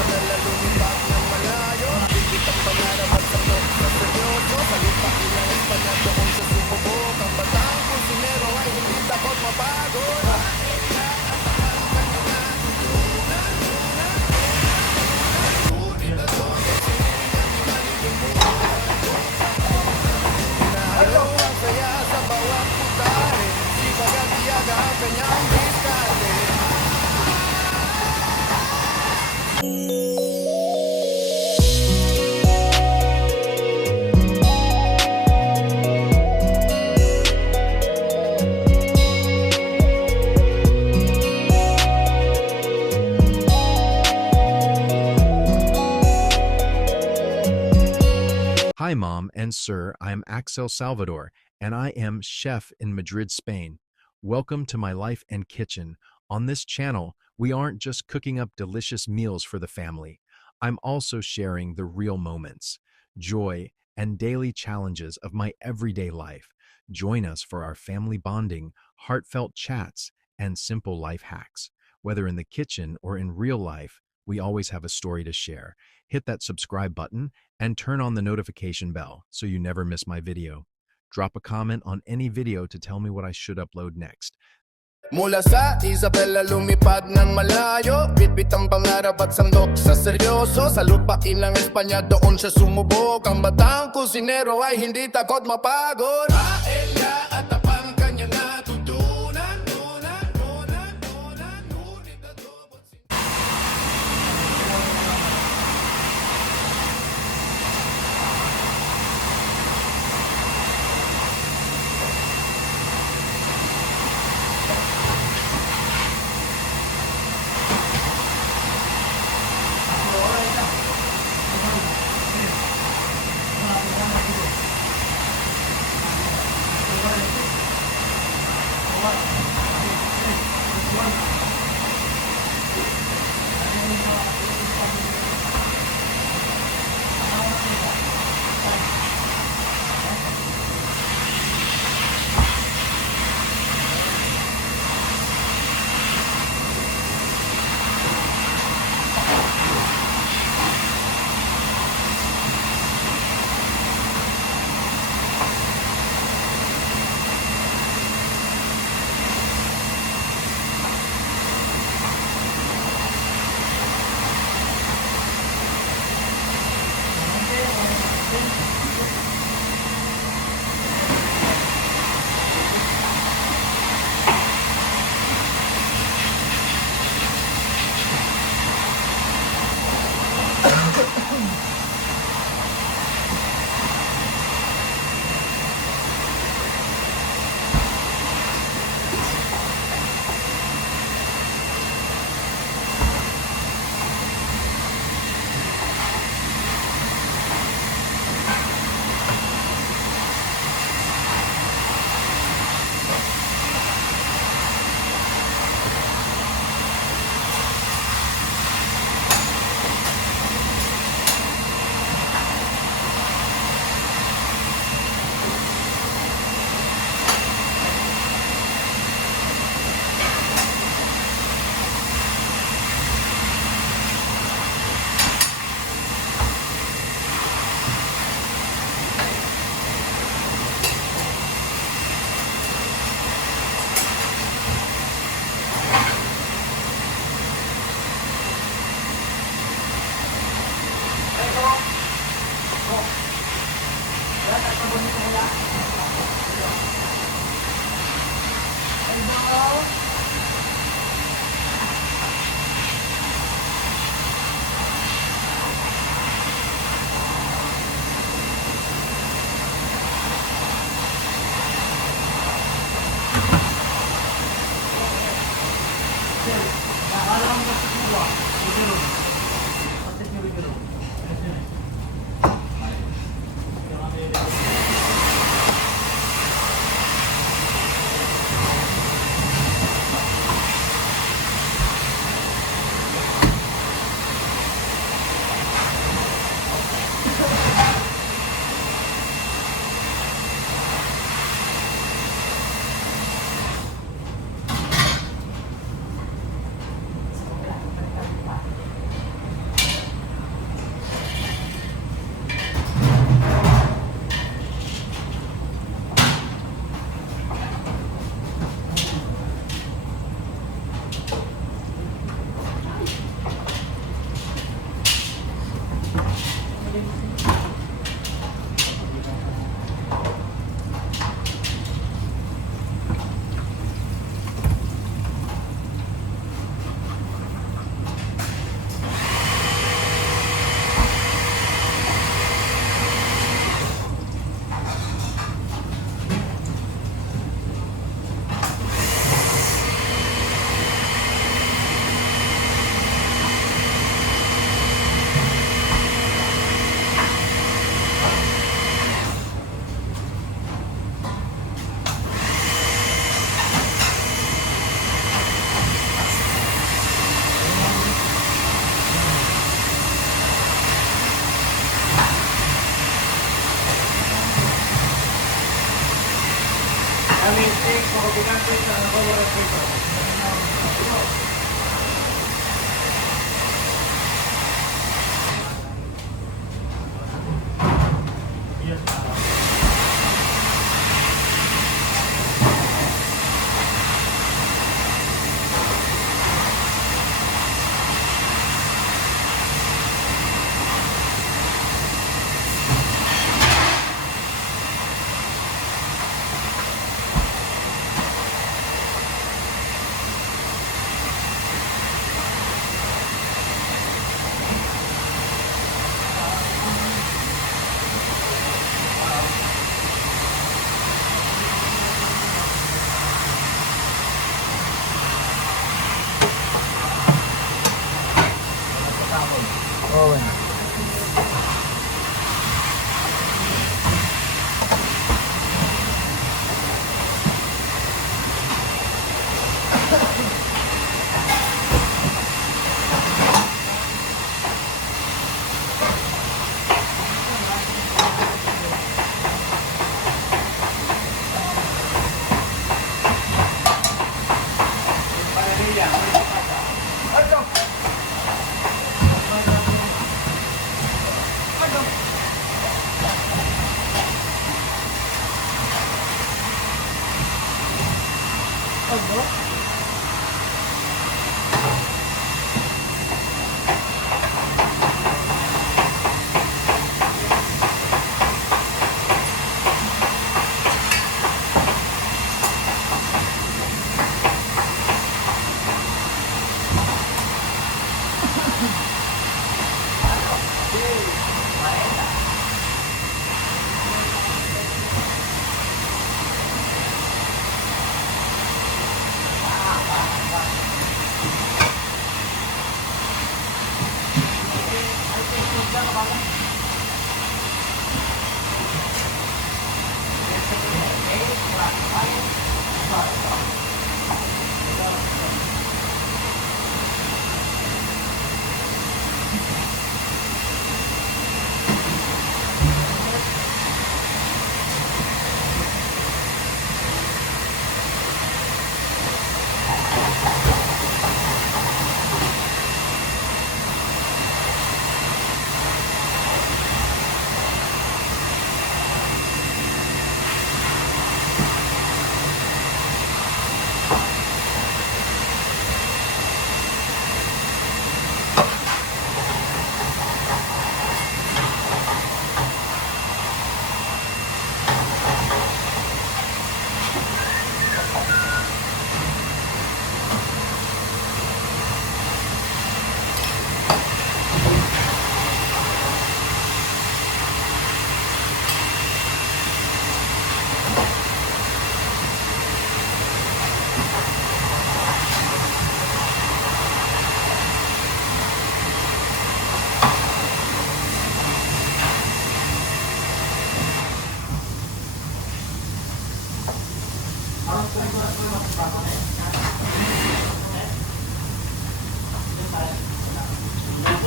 Isabela lumipat ng malayo, higit ang pangarap at sandok sa seryoso. Sa lupa ilang Espanya doon sa sumubok, ang batang kusinero ay hindi takot mapagod. Inahalo ang saya sa bawat putahe, sipag at tiyaga ang kanyang diskarte. Hi, Mom and Sir. I am Axel Salvador, and I am chef in Madrid, Spain. Welcome to my life and kitchen. On this channel, we aren't just cooking up delicious meals for the family. I'm also sharing the real moments, joy, and daily challenges of my everyday life. Join us for our family bonding, heartfelt chats, and simple life hacks. Whether in the kitchen or in real life, we always have a story to share. Hit that subscribe button and turn on the notification bell so you never miss my video. Drop a comment on any video to tell me what I should upload next. Mula sa Isabela lumipad ng malayo, bitbit ang pangarap at sandok sa seryoso. Sa lupain ng Espanya doon siya sumubok, ang batang kusinero ay hindi takot mapagod. Paella at tapang kanya natutunan, ngunit adobo at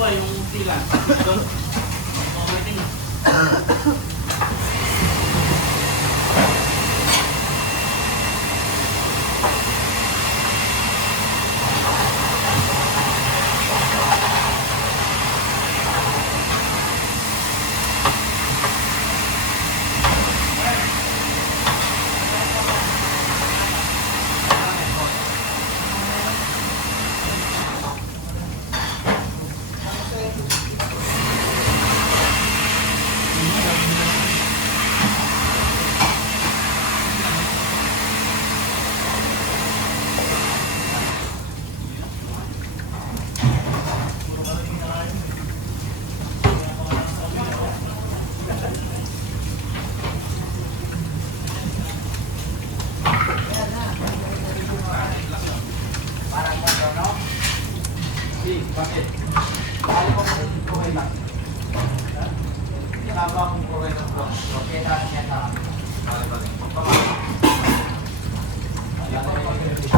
po yung sila. Doon. Bakit? Kali mo kung okay lang. Tama kung okay lang bro. Okay na siya na. Balik. Pagpapalala. Alam mo yung mag-repeat.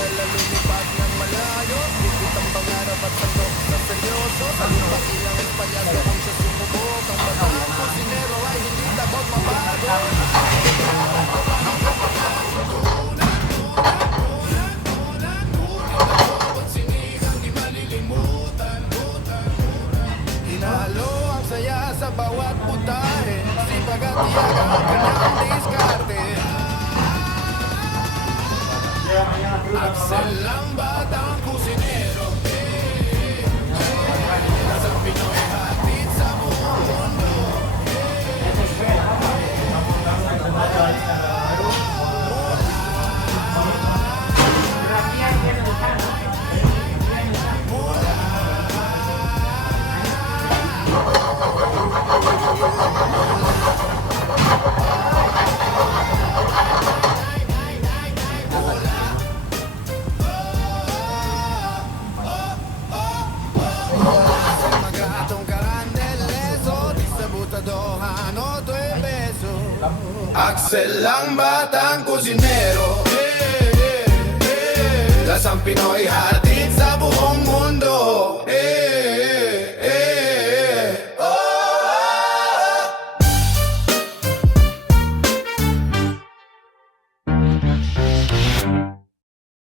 Isabela lumipad ng malayo, bibit ang pangarap at sandok sa seryoso. Sa lupa ilang Espanya doon siya sumubok. Ang batang kusinero ay hindi takot mabago. Hinalo ang saya sa bawat putahe, sipag at tiyaga ang kanyang diskarte. Axel ang batang kusinero, sa Pinoy hatid sa buong mundo. Magatong karandeleso, di sa butadohan o tuwe beso. Axel ang batang kusinero, lasang Pinoy hatid